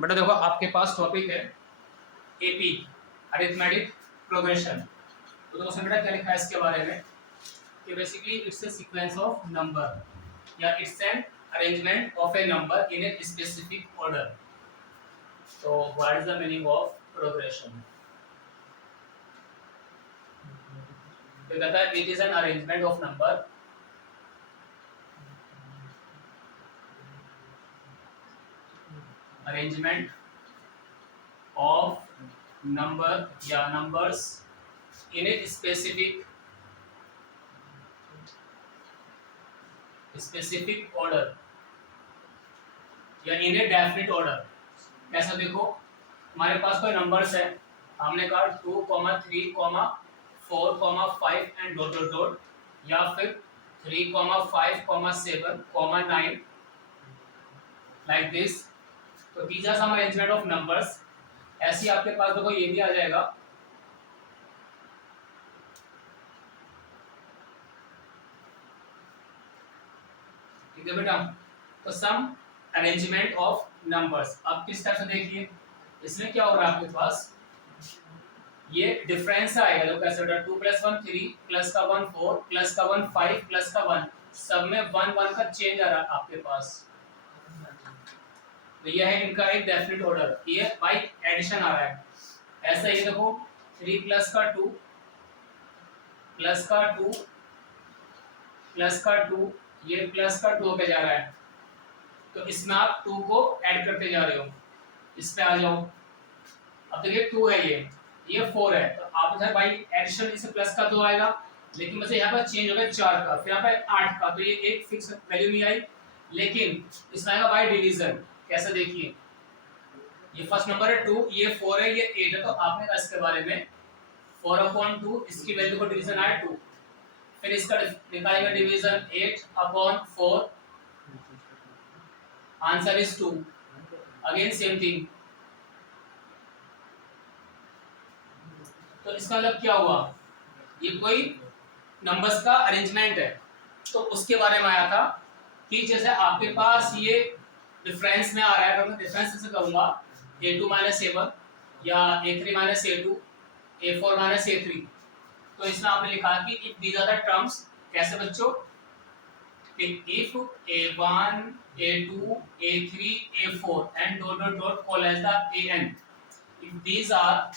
बेटा देखो आपके पास टॉपिक है एपी अरिथमेटिक प्रोग्रेशन। तो दोस्तों बेटा क्या लिखा है इसके बारे में कि basically it's a sequence of number या it's an arrangement of a number in a specific order. तो what is the meaning of progression? तो कहता है it is an arrangement of number arrangement of number या numbers in a specific order या in a definite order. कैसा देखो हमारे पास कोई नंबर्स है, हमने कहा 2, 3, 4, 5 एंड डॉट डॉट डॉट, या फिर 3, 5, 7, 9 लाइक दिस। तो these are some arrangement of numbers. ऐसे ही आपके पास देखो ये भी आ जाएगा, ठीक है बेटा। तो सम अरेंजमेंट ऑफ नंबर्स। अब किस टाइप से देखिए, इसमें क्या हो रहा है आपके पास, ये डिफरेंस आएगा जो कैसे बेटा 2 + 1 3 प्लस का 1 4 प्लस का 1 5 प्लस का 1, सब में 1 1 का चेंज आ रहा है आपके पास। तो ये है इनका एक डेफिनेट ऑर्डर, ये बाय एडिशन आ रहा है। ऐसा ही देखो 3 प्लस का 2 प्लस का 2 प्लस का 2, ये प्लस का 2 पे जा रहा है। तो इसमें आप 2 को ऐड करते जा रहे हो। इस पे आ जाओ, अब देखिए 2 है, ये 4 है, तो आप इधर बाई एडिशन इससे प्लस का 2 आएगा, लेकिन मुझे यहाँ पर चेंज हो गया 4 का, फिर यहाँ पे 8 का, तो ये एक फिक्स वैल्यू नहीं आई। लेकिन इसमें आएगा बाई डिवीजन। कैसे देखिए, ये फर्स्ट नंबर है 2, ये 4 है, ये 8 है, तो आपने कहा इसके बारे में 4/2 इसकी वैल्यू को डिवीजन आया 2, फिर इसका निकालेंगे division 8/4, answer is 2। Again same thing. तो इसका मतलब क्या हुआ, ये कोई नंबर्स का अरेंजमेंट है। तो उसके बारे में आया था कि जैसे आपके पास ये डिफरेंस में आ रहा है, अगर मैं डिफरेंस से कहूंगा a2 - a1 या a3 - a2 a4 - a3, तो इसमें आपने लिखा कि if these are the terms, कैसे बच्चों, if a1 a2 a3 a4 and dot dot dot call as the an, if these are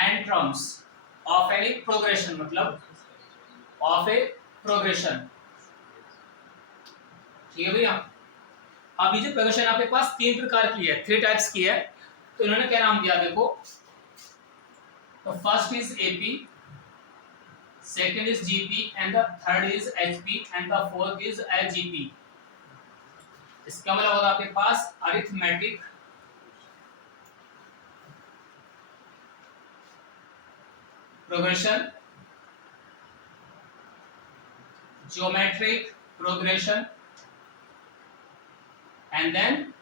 and terms of any progression, मतलब of a progression, ठीक है भैया। अब ये जो प्रोग्रेशन आपके पास 3 प्रकार की है, 3 टाइप्स की है, तो इन्होंने क्या नाम दिया देखो। तो first is AP, second is GP and the third is HP and the fourth is AGP. इसका मतलब होगा आपके पास arithmetic progression, geometric progression, and then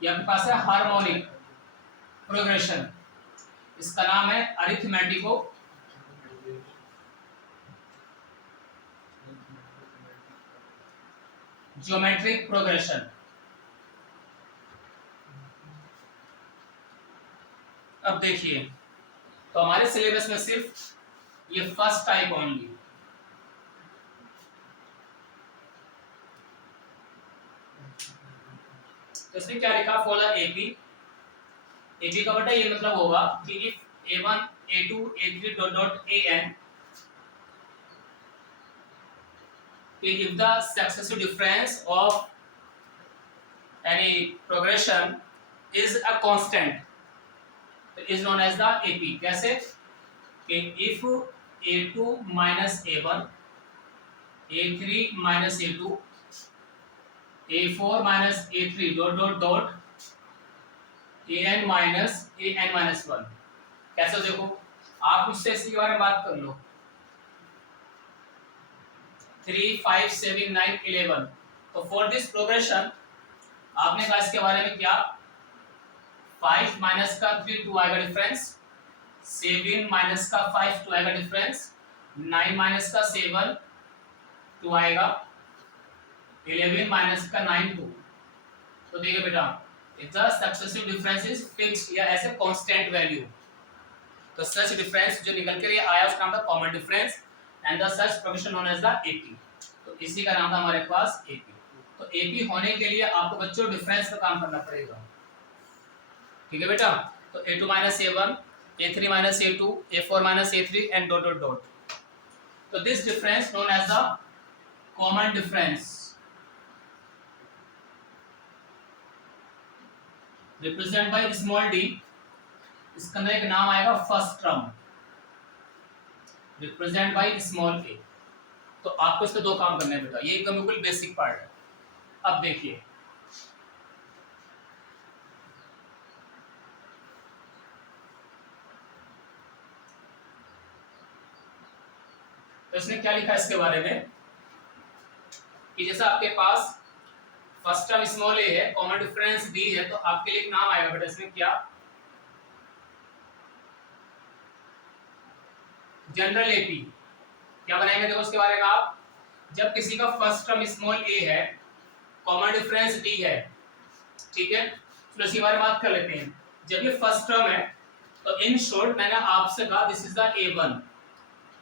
ये आपके पास है हार्मोनिक प्रोग्रेशन। इसका नाम है अरिथमेटिको ज्योमेट्रिक प्रोग्रेशन। अब देखिए, तो हमारे सिलेबस में सिर्फ ये फर्स्ट टाइप ओनली, तो इसमें क्या लिखा, फॉर द एपी, एपी का बेटा ये मतलब होगा कि if a1 a2 a3 dot dot an, if the successive difference of any progression is a constant, it is known as the AP। कैसे कि if a2 minus a1 a3 minus a2 a4 minus a3 dot dot dot an minus 1। कैसे देखो, आप मुझसे इसके बारे में बात कर लो, 3 5 7 9 11, तो फॉर दिस प्रोग्रेशन आपने कहा इसके बारे में क्या, 5 माइनस का 3 2 आएगा डिफरेंस, 7 माइनस का 5 2 आएगा डिफरेंस, 9 माइनस का 7 2 आएगा, 11 माइनस का 9 2। तो देखिए बेटा, if the successive difference is fixed या ऐसे कांस्टेंट वैल्यू, तो सच डिफरेंस जो निकल कर ये आया उसका नाम था common difference and the such proportion known as the AP. तो इसी का नाम था हमारे पास एपी। तो एपी होने के लिए आपको बच्चों डिफरेंस का काम करना पड़ेगा, ठीक है बेटा। तो a2 minus a1, a3 minus a2, a4 minus a3 and dot dot dot. तो this difference known as the common difference represent by small d. इसके अंदर एक नाम आएगा first term, represent by small a. तो आपको इसके दो काम करने हैं बेटा, ये एकदम बिल्कुल बेसिक पार्ट है। अब देखिए, तो इसने क्या लिखा इसके बारे में कि जैसा आपके पास फर्स्ट टर्म स्मॉल ए है, कॉमन डिफरेंस डी है, तो आपके लिए एक नाम आएगा बेटा इसमें क्या, जनरल एपी। क्या बनाएंगे देखो उसके बारे में आप, जब किसी का फर्स्ट टर्म स्मॉल ए है, कॉमन डिफरेंस डी है, ठीक है, तो इसके बारे में बात कर लेते हैं। जब ये फर्स्ट टर्म है तो इन शॉर्ट मैंने आपसे कहा दिस इज द a1,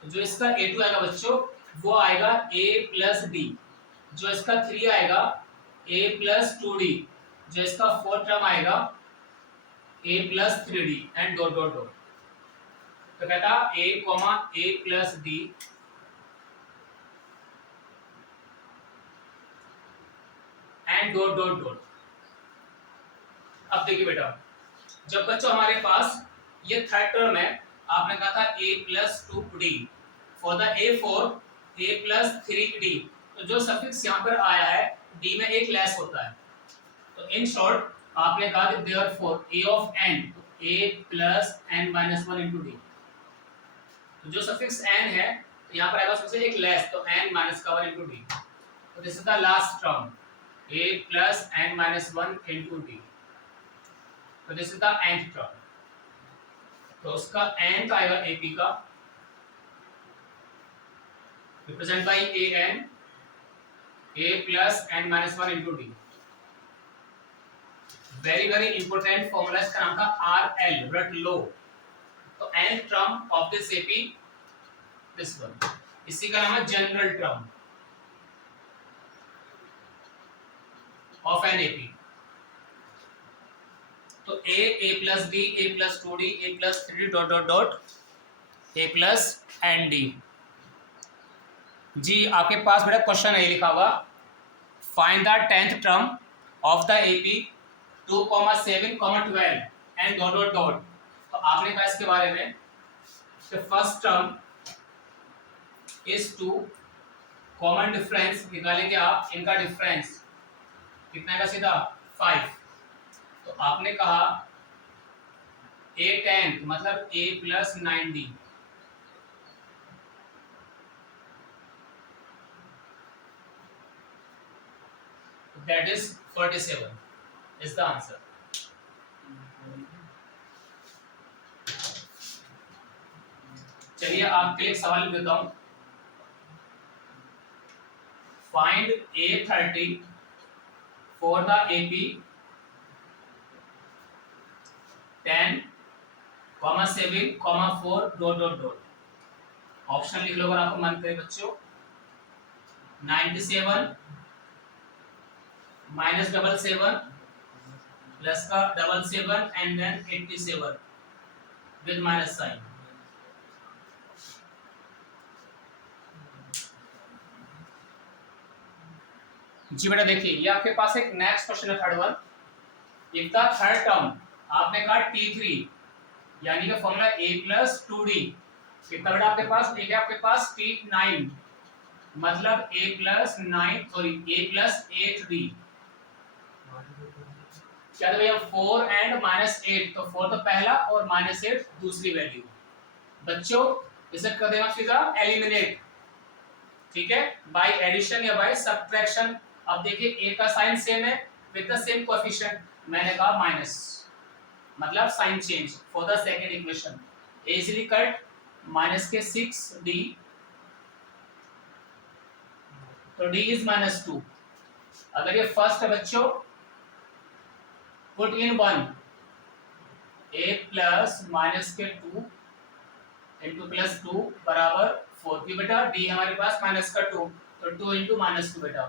जो इसका a2 आएगा बच्चों वो आएगा a प्लस डी, जो इसका 3 आएगा a प्लस 2d, जो इसका 4 टर्म आएगा a plus 3d and dot dot dot. तो कहता a comma a plus D and dot dot dot. अब देखिए बेटा, जब बच्चों हमारे पास ये थर्ड टर्म है, आपने कहा था a plus 2d, for the a4 a plus 3d, तो जो सफिक्स यहाँ पर आया है d में एक लेस होता है। तो इन शॉर्ट आपने कहा कि therefore a of n a plus n minus 1 into D, तो जो सफिक्स n है तो यहाँ पर आएगा उसमें से एक लेस, तो n माइनस का 1 इंटू डी। तो this is the last term a plus n minus 1 into D. तो this is the nth term, तो उसका nth आएगा ap का, represent by an a plus n minus 1 into D. Very very important formula, इसका नाम था RL, रट लो। तो nth term of this AP, this one, इसी का नाम है general term of an AP। तो a plus d, a plus 2d, a plus 3d dot dot dot a plus n d। जी आपके पास बेटा क्वेश्चन है लिखा हुआ, find the 10th term of the AP 2, 7, 12 and dot dot dot. तो आपने कहा इसके बारे में कि first term is 2, common difference निकालेंगे आप, इनका डिफरेंस कितना का सीधा 5। तो आपने कहा a 10 मतलब a plus 9d, that is 47 is the answer। चलिए आपके लिए सवाल देता हूं, find a30 for the AP 10, 7, 4 dot dot dot. Option लिख लो अगर आपको मन करे बच्चों, 97 माइनस 77 प्लस का 77 and then 87 with minus sign. जी बेटा देखिए, ये आपके पास एक नेक्स्ट क्वेश्चन है, third one. If the third term, आपने कहा T3 यानी कि फॉर्मूला a प्लस 2d, कितना बेटा आपके पास, एक है आपके पास T9 मतलब a plus 9 sorry a plus 8d, क्या तो भैया 4 एंड माइनस 8, तो 4 तो पहला और माइनस 8 दूसरी वैल्यू। बच्चों इसे कर देना सीधा एलिमिनेट, ठीक है, बाय एडिशन या बाय सब्ट्रैक्शन। अब देखिए a का साइन सेम है विद द सेम कोएफिशिएंट, मैंने कहा माइनस मतलब sign change for the second equation, a easily cut minus के 6d, तो d इज माइनस 2 अगर ये फर्स्ट है बच्चों, put in 1, a plus minus के 2 इंटू प्लस 2 बराबर 4, की बेटा d हमारे पास माइनस का 2, तो 2 इंटू माइनस 2 बेटा,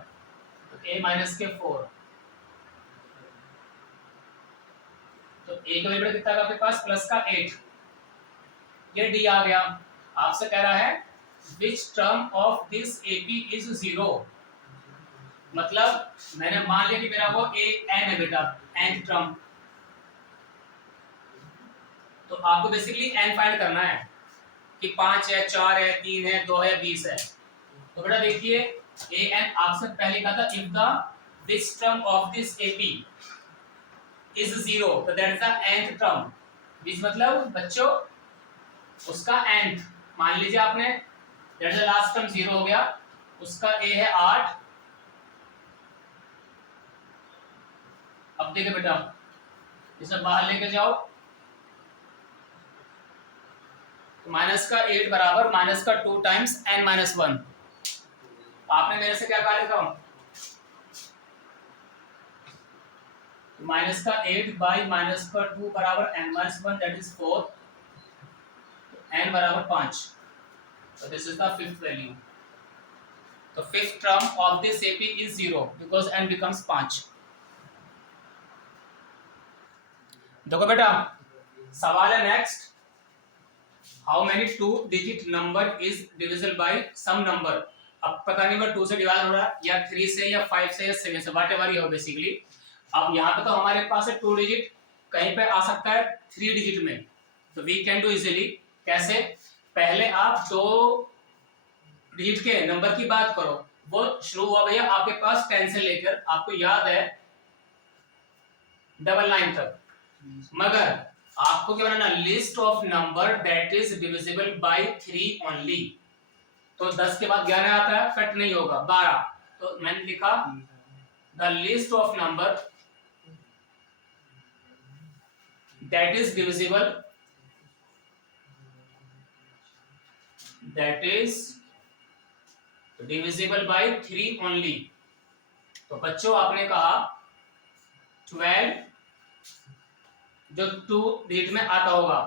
तो a माइनस के 4, तो a का बेटा कितना आपके पास प्लस का 8, ये d आ गया। आपसे कह रहा है which term of this AP is 0, मतलब मैंने मान लिया कि मेरा वो a n है बेटा, nth टर्म, तो आपको बेसिकली n फाइंड करना है कि 5 है, 4 है, 3 है, 2 है, 20 है। तो बेटा देखिए a n आपसे पहले कहा था if the this term of this AP is 0, तो that is the nth term, which मतलब बच्चों उसका nth मान लीजिए आपने, that is the last term 0 हो गया, उसका a है 8। अब देखिए बेटा इसे बाहर लेके जाओ, तो माइनस का 8 बराबर माइनस का 2 टाइम्स n माइनस 1। आपने मेरे से क्या कहा लिखा, माइनस का 8 बाई माइनस का 2 बराबर n minus 1, that is 4, n बराबर 5, so this is the fifth value, तो fifth term of this AP is 0 because n becomes 5। देखो बेटा सवाल है next, how many 2 digit number is divisible by some number. अब पता नहीं वो 2 से डिवाइड हो रहा है या 3 से या 5 से या 7 से, व्हाटएवर ही हो बेसिकली। अब यहाँ पे तो हमारे पास है 2 डिजिट, कहीं पे आ सकता है 3 डिजिट में, तो वी कैन डू इजीली। कैसे, पहले आप 2 डिजिट के नंबर की बात करो, वो शुरू हुआ भैया आपके पास 10 से लेकर आपको याद है 99 तक, मगर आपको क्या बनाना, list of number that is divisible by 3 only. तो 10 के बाद 11 आता है, कट नहीं होगा 12, तो मैंने लिखा the list of number that is divisible by 3 only. तो बच्चों आपने कहा 12 जो 2 डिजिट में आता होगा,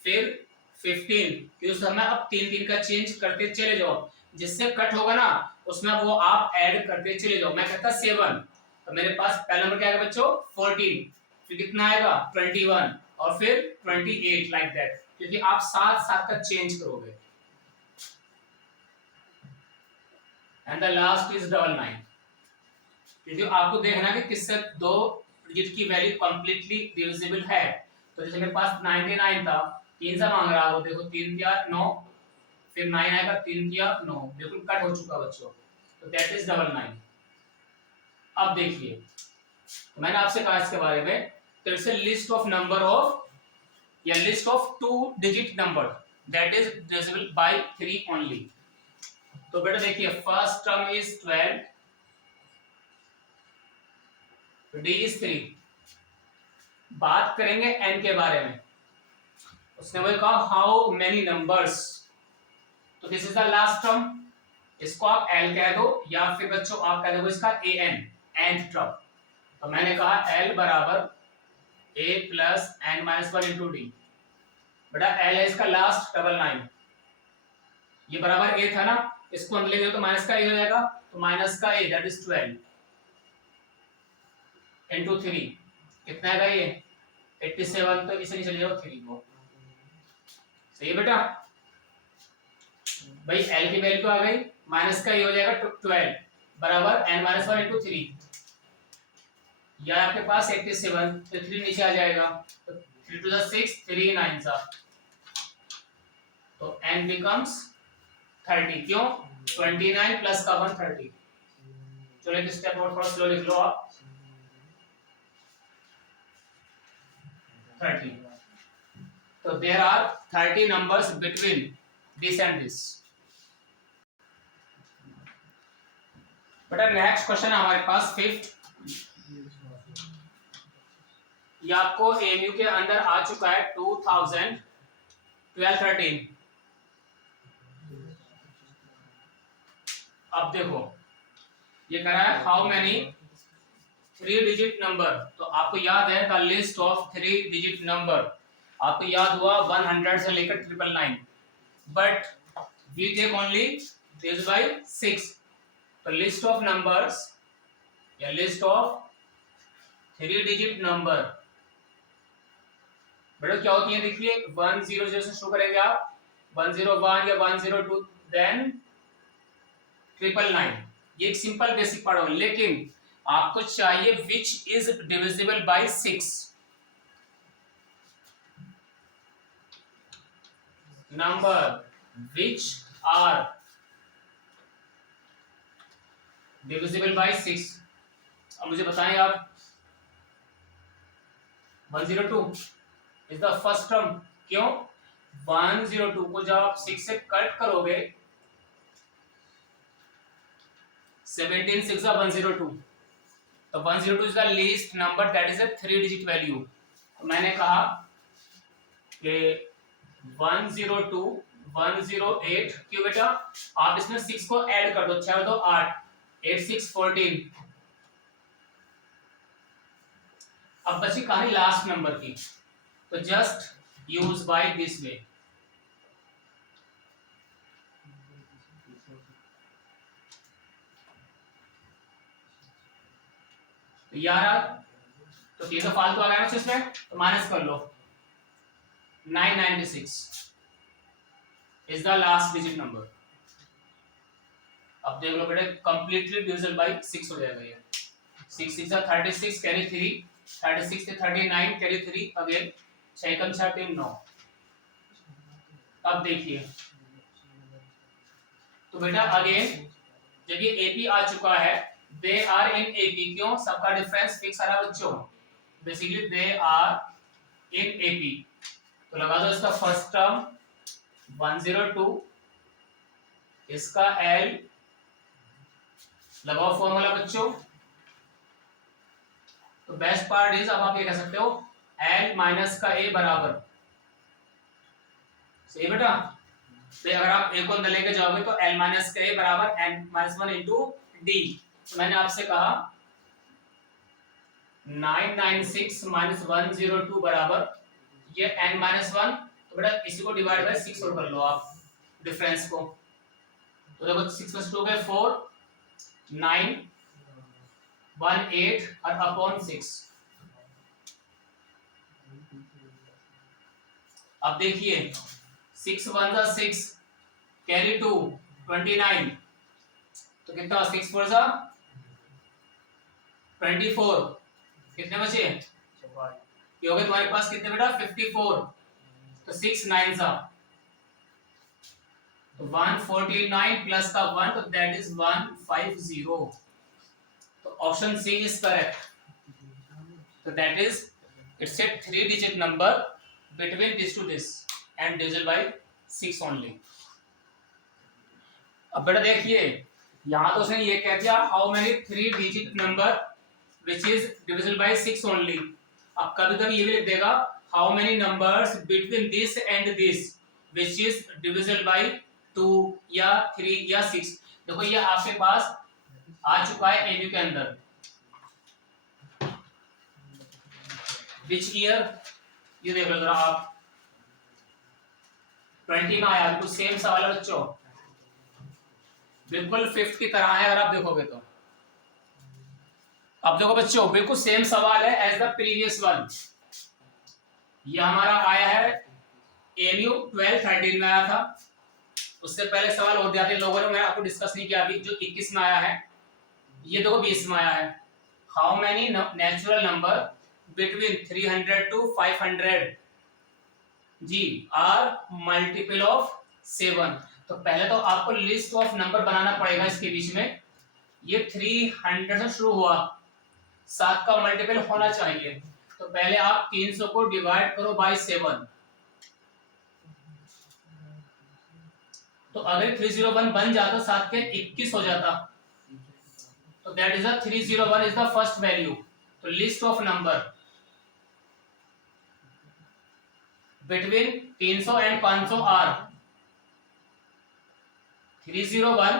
फिर 15 कि उस समय अब 3 का चेंज करते चले जाओ, जिससे कट होगा ना उसमें वो आप ऐड करते चले जाओ। मैं कहता 7, तो मेरे पास पहला नंबर क्या आएगा बच्चों 14, फिर कितना आएगा 21 और फिर 28 लाइक दैट, क्योंकि आप साथ का चेंज करोगे। एंड द लास्ट इज 99, क्योंकि आपको देखना कि किससे 2 डिजिट की वैल्यू कंप्लीटली डिविजिबल है। तो जैसे मेरे पास 99 था, 3 से मांग रहा है वो, देखो 3 दिया 9, फिर 9 आएगा 3 दिया 9, बिल्कुल कट हो चुका बच्चों, तो दैट इज 99। अब देखिए तो मैंने आपसे कहा इसके बारे में, तो it's a list of number of या list of 2 digit number that is divisible by 3 only. तो बेटा देखिए first term is 12, d is 3। बात करेंगे n के बारे में, उसने वही कहा हाउ मेनी नंबर्स, तो this is the last term, इसको आप l कह दो या फिर बच्चों आप कह दो इसका an, nth टर्म। तो मैंने कहा l बराबर a plus n minus 1 into D, बेटा l है इसका लास्ट 99, ये बराबर a था ना, इसको अंदर ले जाओ तो माइनस का a हो जाएगा, तो माइनस का a दैट इज 12 इंटू 3, कितना आएगा ये 87, तो इसे नहीं चले जाओ 3 को, सही है बेटा। भाई l की वैल्यू आ गई, माइनस का ये हो जाएगा 12 बराबर n माइनस 1 इंटू 3, या आपके पास 87, तो 3 नीचे आ जाएगा, तो 3 टू द 6, 3 9 सा, तो n बिकम्स 30, क्यों 29 प्लस का 1 30। चलो एक स्टेप और थोड़ा स्लो लिख लो आप, 30, तो there are 30 numbers between this and this। बेटा नेक्स्ट क्वेश्चन हमारे पास 5th, ये आपको एमयू के अंदर आ चुका है 2012-13। अब देखो ये कह रहा है हाउ मैनी 3 डिजिट नंबर। तो आपको याद है the list of 3 digit number, आपको याद हुआ 100 से लेकर 999, but we take only this by 6। तो लिस्ट ऑफ नंबर्स या लिस्ट ऑफ 3 डिजिट नंबर बेटा क्या होती है, देखिए 100 से शुरू करेंगे आप, 101 या 102, देन 999। ये एक सिंपल बेसिक पढ़ो, लेकिन आपको चाहिए which is divisible by 6, number which are divisible by 6। अब मुझे बताएं आप, 102 इज द फर्स्ट टर्म, क्यों 102 को जब आप 6 से कट करोगे, 17 6 102, तो 102 is the least number, that is a 3 digit value. तो मैंने कहा कि 102 108, क्यों बेटा, आप इसमें 6 को ऐड कर दो, 6 2 8, 8 6 14। अब बची कहानी लास्ट नंबर की, तो just use by this way. तो 11, तो ये तो फालतू आ गया ना इसमें, तो माइनस कर लो, 996 is the last digit number. अब देख लो बेटे, कंप्लीटली डिविजिबल बाय 6 हो जाएगा ये। 6 6 36 कैरी 3, 36 से 39 कैरी 3, अगेन 6 कम 6 3 9। अब देखिए, तो बेटा अगेन जब ये एपी आ चुका है, दे आर इन एपी, क्यों, सबका डिफरेंस फिक्स आ रहा बच्चों, basically they are in AP. तो लगा दो इसका फर्स्ट टर्म 102, इसका एल लगाओ फॉर्मूला बच्चों। तो बेस्ट पार्ट इज, अब आप ये कह सकते हो एल माइनस का ए बराबर, सही बेटा, तो अगर आप ए को अंदर लेके जाओगे तो एल माइनस का ए बराबर एन माइनस 1 इंटू डी। तो मैंने आपसे कहा 996 माइनस 102 बराबर ये एन माइनस 1, तो बेटा इसी को डिवाइड बाय 6 और कर लो आप डिफरेंस को। तो देखो 6 प्लस 2 के 4, 9 1 8 और अपॉन 6। अब देखिए 6 1 जा 6, कैरी 2 29, तो कितना 6 4 जा 24, कितने बचे, ये हो गए तुम्हारे पास कितने बेटा 54, तो 6 9 जा, तो 149 प्लस का 1, तो दैट इज 150। तो ऑप्शन सी इज करेक्ट, तो that is it's a 3 digit number between this to this and divisible by 6 only। अब बेटा देखिए, यहां तो उसने ये कह दिया how many 3 digit number which is divisible by 6 only। अब कभी कभी ये भी लिख देगा how many numbers between this and this which is divisible by 2 या 3 या 6। देखो ये आपके पास आ चुका है एबी के अंदर, which year, ये देख लो जरा आप, 20 में आया, बिल्कुल सेम सवाल है बच्चों, बिल्कुल 5th की तरह है अगर आप देखोगे तो। अब देखो बच्चों, बिल्कुल सेम सवाल है एज द प्रीवियस वन। ये हमारा आया है एमयू 12 13 में आया था, उससे पहले सवाल हो गया थे लोगों ने, मैं आपको डिस्कस नहीं किया अभी, जो 21 में आया है। ये देखो 20 में आया है, how many natural number between 300 to 500 जी आर मल्टीपल ऑफ 7। तो पहले तो आपको लिस्ट ऑफ नंबर बनाना पड़ेगा इसके बीच में। ये 300 से शुरू हुआ, 7 का मल्टीपल होना चाहिए, तो पहले आप 300 को डिवाइड करो बाय 7। तो अगर 301 बन जाता 7 के 21 हो जाता, तो that is the 301 is the first value. तो list of number between 300 and 500 are 301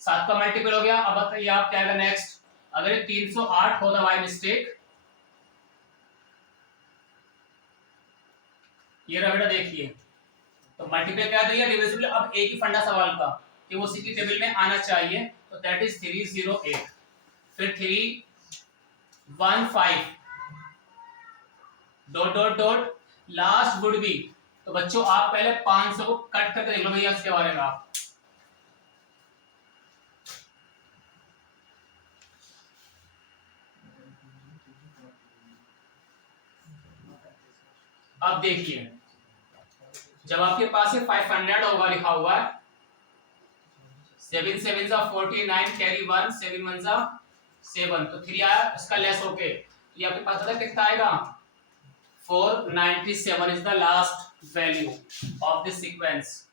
7 का मल्टीपल हो गया। अब बताइए आप क्या आएगा नेक्स्ट। अगर ये 308 होगा बाय मिस्टेक, ये रहा बेटा देखिए, तो मल्टीपल क्या दिया, डिविजिबल। अब एक ही फंडा सवाल का कि वो उसी की टेबल में आना चाहिए, तो दैट इज 308। फिर 315 dot dot dot last would be. तो बच्चों आप पहले 500 को कट करके देख लो भैया इसके बारे में आप। अब देखिए जब आपके पास ये 500 होगा लिखा हुआ है, 7 7 जा 49 कैरी 1 7 1 जा 7, तो 3 आया इसका लेस होके, ये आपके पास पता कितना आएगा, 497 is the last value of this sequence.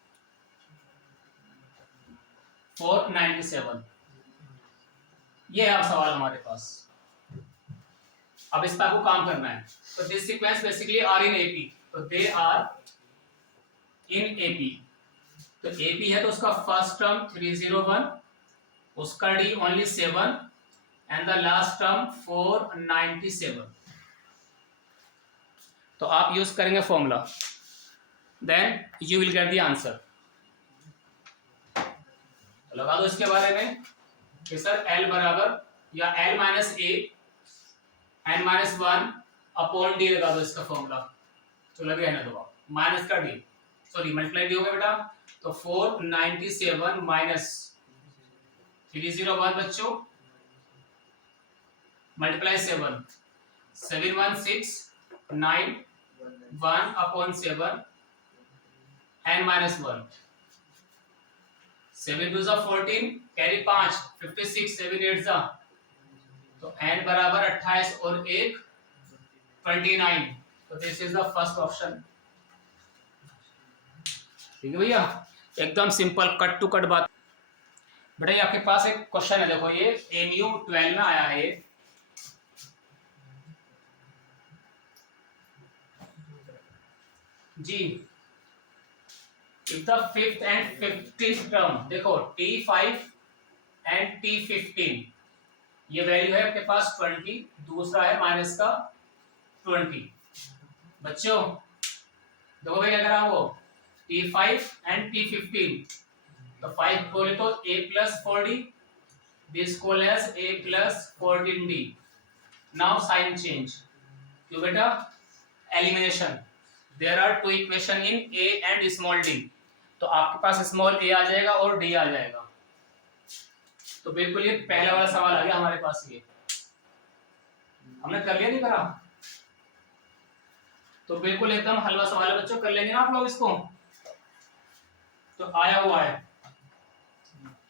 497 ये है अब सवाल हमारे पास। अब इस पर आपको काम करना है। तो this sequence basically are in AP, तो दे आर इन एपी। तो एपी है तो उसका फर्स्ट टर्म 301, उसका d only 7 and the last term 497। तो आप यूज करेंगे formula, then you will get the answer. तो लगा दो इसके बारे में कि सर L बराबर या L माइनस ए n माइनस 1 अपॉन डी लगा दो इसका फॉर्मूला। तो लगे रहने दो आप, माइनस का डी, सॉरी मल्टीप्लाई डी हो गया बेटा, तो 497 माइनस 301 बच्चों, मल्टीप्लाई 7 71691 अपॉन 7 n माइनस 1, 7 2 जा 14 कैरी 5 56 7 8 जा, तो n बराबर 28 और 1 29। तो this is the first option. ठीक है भैया, एकदम सिंपल कट टू कट बात। बेटा ये आपके पास एक क्वेश्चन है, देखो ये एमयू 12 में आया है ये। जी if the fifth and 15th term, देखो T5 एंड T15, ये वैल्यू है आपके पास 20, दूसरा है माइनस का 20। बच्चों देखो भाई अगर आप वो T5 एंड T15, तो 5 बोले तो a plus 4d, this call as a plus 14d। now sign change, क्यों बेटा, elimination, there are two equation in a and small d, तो आपके पास स्मॉल a आ जाएगा और d आ जाएगा। तो बिल्कुल ये पहला वाला सवाल आ गया हमारे पास, ये हमने कर लिया नहीं करा, तो बिल्कुल एकदम हलवा सवाल है बच्चों, कर लेंगे ना आप लोग इसको, तो आया हुआ है।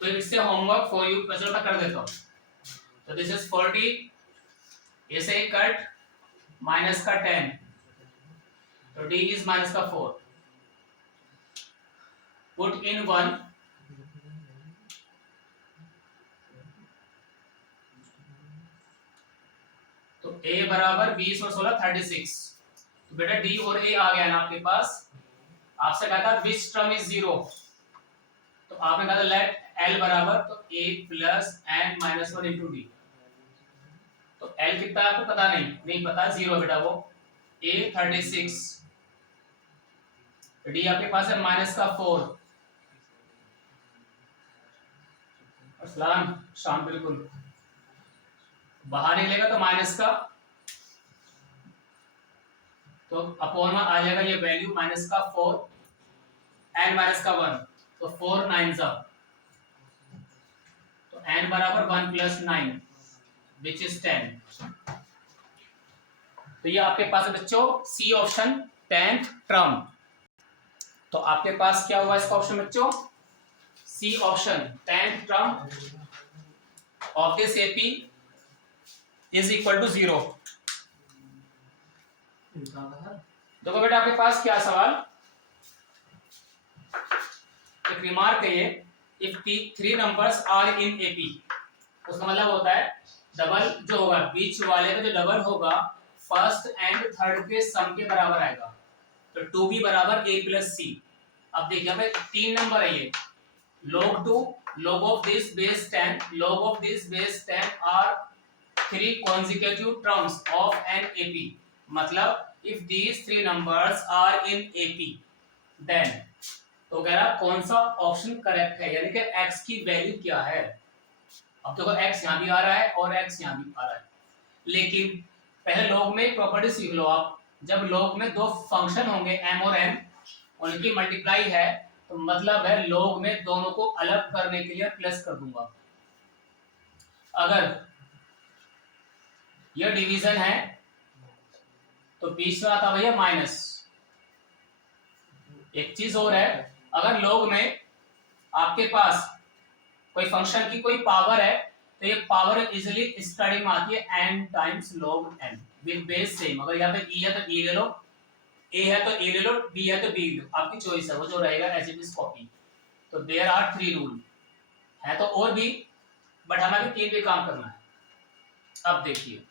तो इससे होमवर्क फॉर यू बच्चों मैं कर देता हूं। तो दिस इज 40, ऐसे ही कट माइनस का 10, तो d इज माइनस का 4, पुट इन 1, तो a बराबर 20 और 16 36। तो बेटा d और a आ गया ना आपके पास। आपसे कहा था विच टर्म इज 0, तो आपने कहा था लेट L बराबर, तो a plus n minus 1 into D. तो L कितना है आपको पता नहीं पता, 0 बेटा वो, a 36, d आपके पास है माइनस का 4। असलान शाम बिल्कुल बाहर निकलेगा तो माइनस का, तो अपॉन में आ जाएगा ये वैल्यू माइनस का 4 n माइनस का 1, तो 4 9 जा, तो n बराबर 1 प्लस 9 विच इज 10। तो ये आपके पास है बच्चों सी ऑप्शन 10th टर्म। तो आपके पास क्या हुआ इसका ऑप्शन बच्चों, C option 10th term of this AP is equal to 0। देखो बेटा आपके पास क्या सवाल, एक रिमार्क है ये, if 3 numbers are in AP, उसका मतलब होता है डबल जो होगा बीच वाले का जो डबल होगा फर्स्ट एंड थर्ड के सम के बराबर आएगा, तो 2b बराबर a प्लस सी। अब देखिए हमें 3 नंबर है ये, log 2 log of this base 10 are three consecutive terms of an AP. मतलब if these three numbers are in AP, then तो कह रहा कौन सा ऑप्शन करेक्ट है, यानी कि x की वैल्यू क्या है। अब देखो x यहाँ भी आ रहा है और x यहाँ भी आ रहा है, लेकिन पहले log में एक प्रॉपर्टी सीख लो आप। जब log में दो फंक्शन होंगे m और n, उनकी मल्टीप्लाई है, तो मतलब है log में दोनों को अलग करने के लिए प्लस कर दूंगा। अगर यह डिवीजन है तो बीच में आता भैया माइनस। एक चीज और है, अगर log में आपके पास कोई फंक्शन की कोई पावर है तो ये पावर इजीली स्टडी में आती है n times log n with base same. अगर यहाँ पे e है तो e ले लो, a है तो a ले लो, b है तो b ले लो, आपकी चॉइस है, वो जो रहेगा एज इट इज कॉपी। तो देयर आर 3 रूल है, तो और भी, बट हमें 3 भी काम करना है। अब देखिए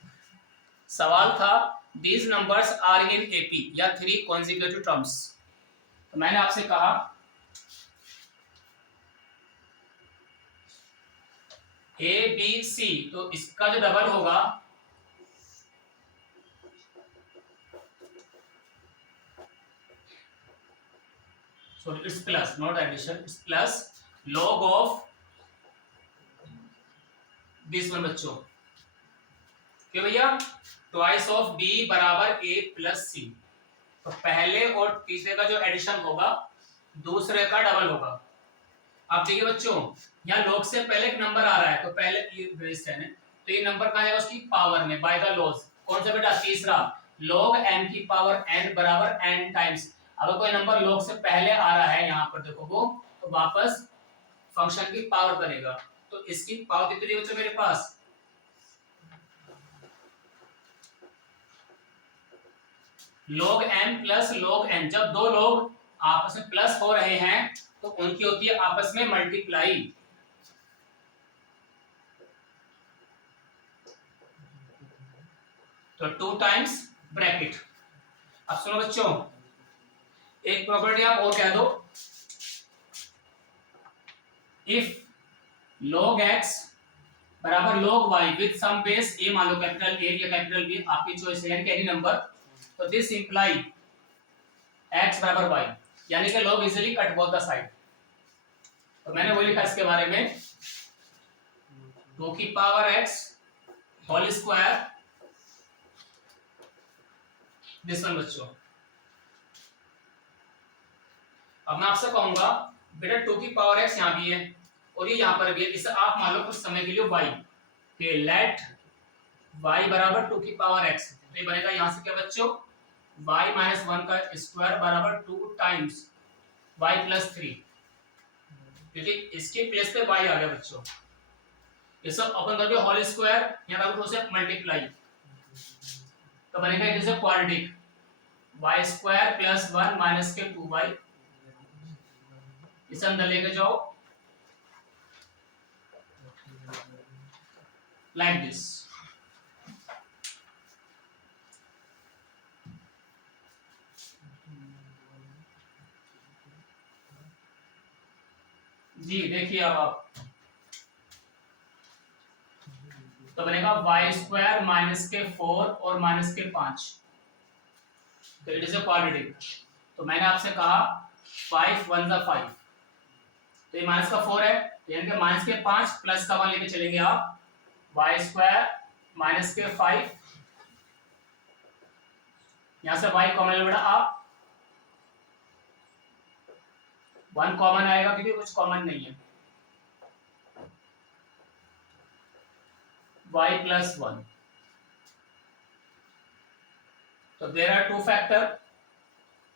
सवाल था these numbers are in AP या 3 consecutive terms। तो मैंने आपसे कहा A B C, तो इसका जो डबल होगा sorry it's plus, not addition, it's plus log of this one बच्चों, क्यों भैया, ट्वाइस ऑफ B बराबर A प्लस C। तो पहले और तीसरे का जो एडिशन होगा दूसरे का डबल होगा। अब देखिए बच्चों, यहाँ log से पहले एक नंबर आ रहा है, तो पहले ये बेस 10 है, तो ये नंबर कहाँ जाएगा उसकी पावर में, बाय द लॉज। कौन सा बेटा, तीसरा, log n की पावर n बराबर n टाइम्स। अगर कोई नंबर log से पहले आ रहा है यहाँ पर देखो वो, तो वापस फंक्शन की पावर बनेगा। तो इसकी पावर कितनी बच्चों मेरे पास, log m plus log n। जब दो लोग आपस में प्लस हो रहे हैं तो उनकी होती है आपस में मल्टीप्लाई। तो 2 टाइम्स ब्रैकेट। अब सुनो बच्चों, एक प्रॉपर्टी आप और कह दो, इफ log x बराबर log y with some base a, मान लो कैपिटल A या कैपिटल B, आपकी चॉइस है, यानी कि एनी नंबर, तो दिस इंप्लाई x बराबर y, यानी कि log easily cut both the side. तो मैंने वही लिखा इसके बारे में, 2 की power x whole square this one बच्चों। अब मैं आपसे कहूंगा बेटा 2 की पावर x यहाँ भी है और ये यहाँ पर भी है, इसे आप मान लो कुछ समय के लिए y के लेट y बराबर 2 की पावर x, तो ये बनेगा यहाँ से क्या बच्चों, y माइनस 1 का स्क्वायर बराबर 2 टाइम्स y प्लस 3, क्योंकि इसके प्लेस पे y आ गया बच्चों। ये सब ओपन करके होल स्क्वायर, यहाँ पर उसे मल्टीप्लाई, तो बनेगा it is a quadratic, y square plus 1 minus के 2y, इसे अंदर लेके जाओ लाइक दिस। जी देखिए अब आप, तो बनेगा y स्क्वायर माइनस के 4 और माइनस के 5, तो इट इज अ क्वाड्रेटिक। तो मैंने आपसे कहा 5 1 ज़ा 5, तो ये माइनस का 4 है, तो यानी कि माइनस के 5 प्लस का 1 लेके चलेंगे आप, y स्क्वायर माइनस के 5, यहां से y कॉमन ले बेटा आप, 1 कॉमन आएगा क्योंकि कुछ कॉमन नहीं है, y प्लस 1। तो देयर आर 2 फैक्टर,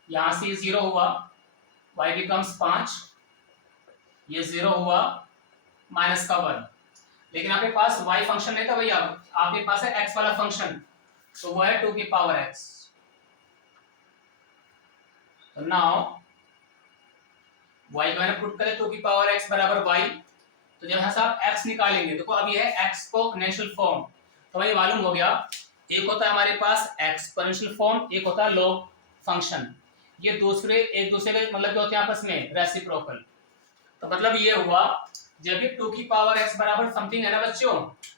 यहां से 0 हुआ, y बिकम्स 5, ये 0 हुआ माइनस का 1, लेकिन आपके पास y फंक्शन नहीं था भैया, आपके पास है x वाला फंक्शन, तो वो है 2 की पावर x। तो नाउ y को मैंने पुट करें 2 की पावर x बराबर y, तो जब यहाँ से आप x निकालेंगे, देखो अब ये है x को एक्सपोनेंशियल फॉर्म, तो हमें मालूम हो गया एक होता है हमारे पास एक्सपोनेंशियल फॉर्म, एक होता है log फंक्शन, ये दूसरे एक दूसरे के मतलब क्या होते हैं आपस में रेसिप्रोकल। तो मतलब ये हुआ जब भी 2 की पावर x बराबर समथिंग है ना बच्चों,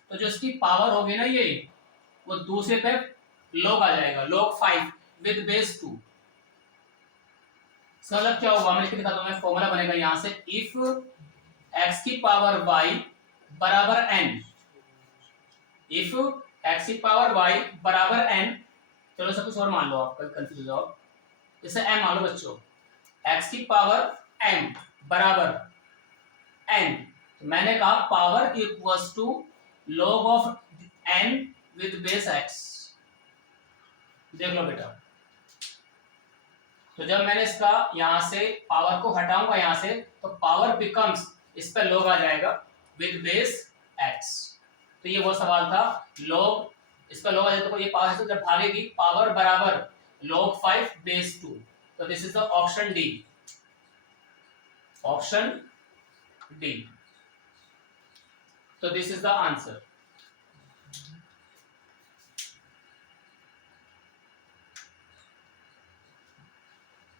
तो जो इसकी पावर होगी ना ये, वो दूसरे पे log आ जाएगा, log 5 विद बेस 2। मतलब क्या होगा, मैं लिख के दिखाता हूं, फॉर्मूला बनेगा यहां से, इफ x की पावर y बराबर n, इफ x की पावर y बराबर n, चलो सब कुछ और मान लो, आप कंफ्यूज हो जाओ, जैसे m मान लो बच्चों, x की पावर m बराबर n, तो मैंने कहा power equals to log of n with base x। देख लो बेटा, तो जब मैंने इसका यहां से पावर को हटाऊंगा यहां से, तो पावर बिकम्स, इस पर log आ जाएगा विद बेस x। तो ये वो सवाल था, log, इस पर log आ जाए तो ये पावर है, तो जब भागेगी पावर बराबर log 5 बेस 2। तो this is the option D, option D. तो दिस इज द आंसर।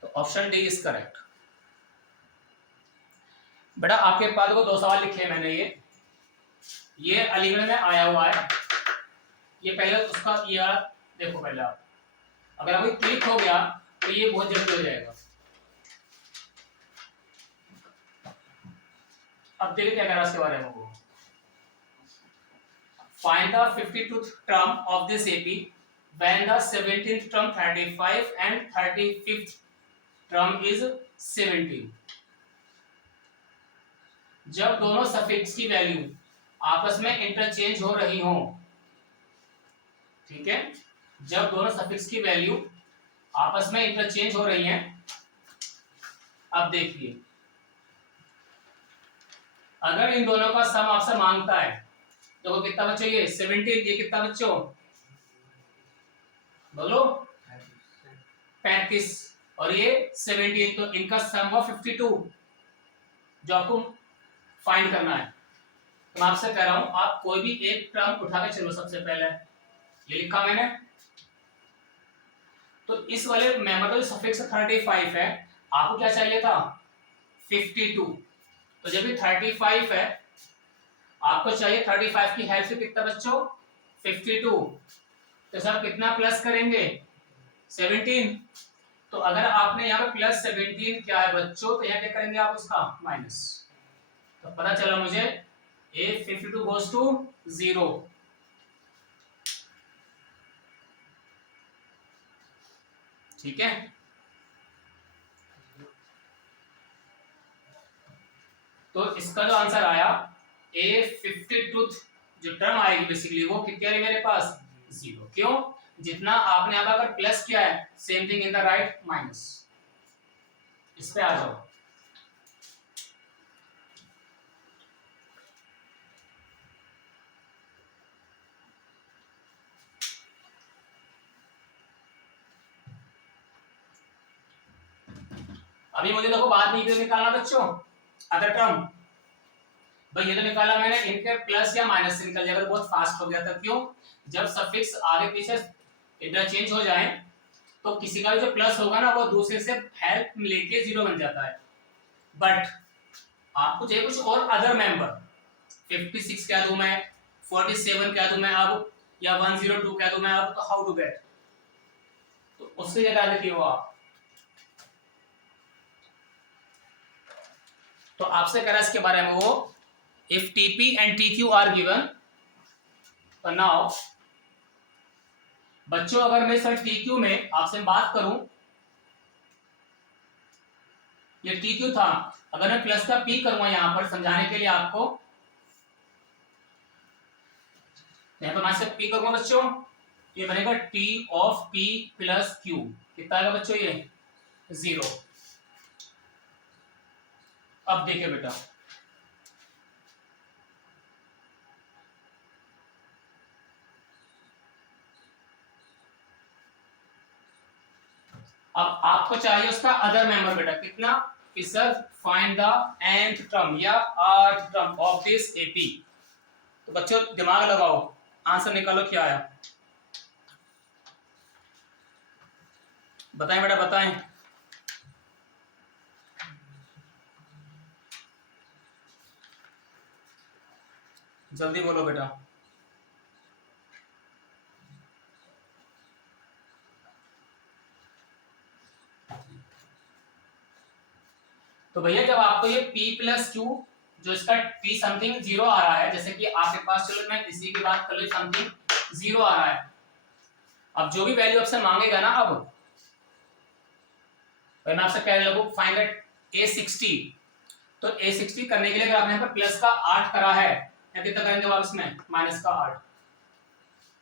तो ऑप्शन डी इज करेक्ट। बेटा आपके पास को 2 सवाल लिखे हैं मैंने, ये अलीगढ़ में आया हुआ है, ये पहले उसका ये देखो, पहले आप अगर आपको क्लिक हो गया तो ये बहुत जल्दी हो जाएगा। अब देखिए क्या कह रहा है इसके बारे में, वो find the 52th term of this AP when the 17th term 35 and 35th term is 17। जब दोनों सफिक्स की वैल्यू आपस में इंटरचेंज हो रही हो, ठीक है, जब दोनों सफिक्स की वैल्यू आपस में इंटरचेंज हो रही हैं। अब देखिए, अगर इन दोनों का सम आपसे मांगता है, तो कितना बच्चों, ये 17, ये कितना बच्चों, बोलो 35, और ये 17, तो इनका सम हुआ 52, जो आपको फाइंड करना है। तो मैं आपसे कह रहा हूं, आप कोई भी एक टर्म उठा के चलो। सबसे पहले ये लिखा मैंने, तो इस वाले में मतलब सफिक्स 35 है, आपको क्या चाहिए था 52, तो जब भी 35 है आपको चाहिए 35 की हेल्प से कितना बच्चों 52, तो सब कितना प्लस करेंगे 17। तो अगर आपने यहाँ पे प्लस 17 क्या है बच्चों, तो यहाँ क्या करेंगे आप उसका माइनस, तो पता चला मुझे ए 52 गोज टू 0। ठीक है, तो इसका जो आंसर आया ए 52 जो टर्म आएगी बेसिकली वो कितनी आ रही मेरे पास 0। क्यों, जितना आपने अब अगर प्लस किया है, same thing in the right minus. इस पे आ जाओ, अभी मुझे देखो बाद में ये निकालना बच्चों, अदर टर्म, भाई ये तो निकाला मैंने, इनके प्लस या माइनस से निकल जाएगा, तो बहुत फास्ट हो गया था। क्यों, जब सफिक्स आगे पीछे इंटरचेंज हो जाए, तो किसी का भी जो प्लस होगा ना, वो दूसरे से हेल्प लेके 0 बन जाता है। बट आपको चाहिए कुछ और अदर मेंबर, 56 कह दूं मैं, 47 कह दूं मैं अब, या 102 कह दूं मैं अब, तो हाउ टू गेट, तो उसकी जगह लिखिए वो आप। तो आपसे कह रहा है इसके बारे में वो, if TP and TQ are given, तो नाउ बच्चों अगर मैं सर TQ में आपसे बात करूं, ये TQ था, अगर मैं प्लस का P करूंगा यहां पर समझाने के लिए आपको, यहां पर मैं से P करूंगा बच्चों, ये बनेगा T of P plus Q, कितना आएगा बच्चों ये 0। अब देखिए बेटा, अब आपको चाहिए उसका अदर मेंबर बेटा, कितना, कि sir find the nth term या rth term of this AP. तो बच्चों दिमाग लगाओ, आंसर निकालो क्या आया, बताएं बेटा बताएं। जल्दी बोलो बेटा। तो भैया जब आपको ये p प्लस क्यू, जो इसका p समथिंग जीरो आ रहा है, जैसे कि आपके पास, चलो मैं इसी की बात कर लो, समथिंग जीरो आ रहा है। अब जो भी वैल्यू आपसे मांगेगा ना, अब मैं आपसे कह लगू फाइंड a60, तो a60 करने के लिए अगर आपने यहाँ पर प्लस का 8 करा है, या कितना करेंगे वापस में माइनस का 8।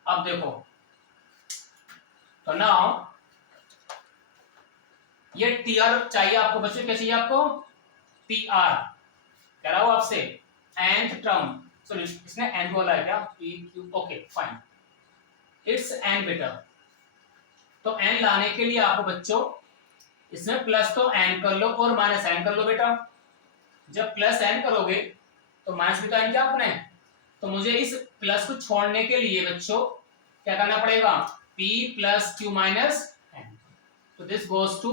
अब देखो तो ना ये टीआर चाहिए आपको बच्चों, क्या चाहिए आपको? टीआर कह रहा हूं आपसे, nth टर्म। सॉरी इसने n बोला है क्या? p q, okay fine, it's n बेटा। तो n लाने के लिए आपको बच्चों इसमें प्लस तो n कर लो और माइनस n कर लो बेटा। जब प्लस n करोगे तो माइनस भी तो n क्या अपने, तो मुझे इस प्लस को छोड़ने के लिए बच्चों क्या करना पड़ेगा? p plus q minus n। तो this goes to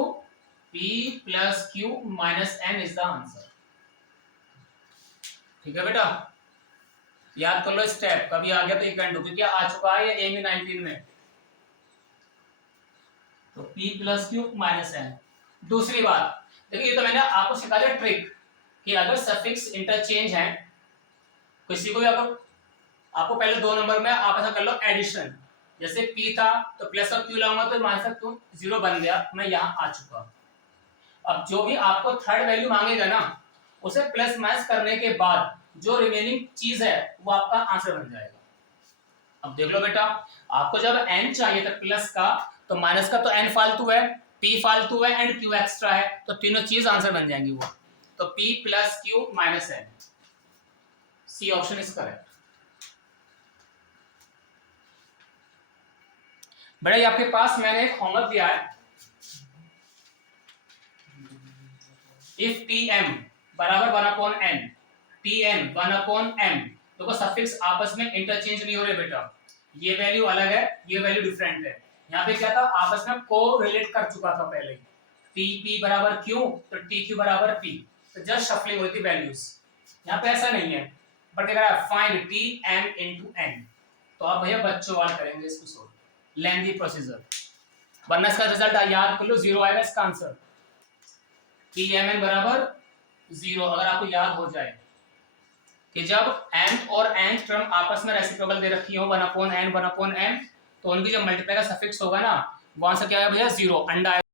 p plus q minus n is the answer. ठीक है बेटा, याद कर लो स्टेप, कभी आ गया तो एक घंटो, क्योंकि आ चुका है ये एम 19 में। तो p plus q minus n। दूसरी बात देखिए, ये तो मैंने आपको सिखा दिया ट्रिक कि अगर सफिक्स इंटरचेंज है, किसी को भी अगर आपको पहले 2 नंबर में आप ऐसा कर लो एडिशन, जैसे p था तो प्लस का q लाऊंगा तो माइनस का q जीरो बन गया, मैं यहाँ आ चुका। अब जो भी आपको थर्ड वैल्यू मांगेगा ना, उसे प्लस माइनस करने के बाद जो रिमेनिंग चीज है वो आपका आंसर बन जाएगा। अब देख लो बेटा, आपको जब n चाहिए था प्लस का, तो माइनस का तो n फालतू है, p फालतू है एंड q एक्स्ट्रा है, तो तीनों चीज आंसर बन जाएंगी वो। तो p plus q minus n, C option is correct. बेटा ये आपके पास मैंने एक होमवर्क दिया है, इफ tm बराबर 1/n, tn 1/m, देखो सफिक्स आपस में इंटरचेंज नहीं हो रहे बेटा, ये वैल्यू अलग है, ये वैल्यू डिफरेंट है। यहाँ पे क्या था, आपस में को रिलेट कर चुका था पहले ही, tp बराबर q तो tq बराबर p, तो जस्ट शफलिंग हुई थी वैल्यूज। यहाँ पे ऐसा नहीं है, बट क्या है फाइंड tm into n, तो आप भैया बच्चों वाला करेंगे इसको सोल्व, लेंथी प्रोसीजर, वरना इसका रिजल्ट याद कर लो जीरो आएगा इसका आंसर। tmn बराबर 0, अगर आपको याद हो जाए कि जब nth और nth टर्म आपस में रेसिप्रोकल दे रखी हो 1/n 1/m, तो उनकी जब मल्टीप्लाई का सफिक्स होगा ना, वहां से क्या है भैया 0, अंडा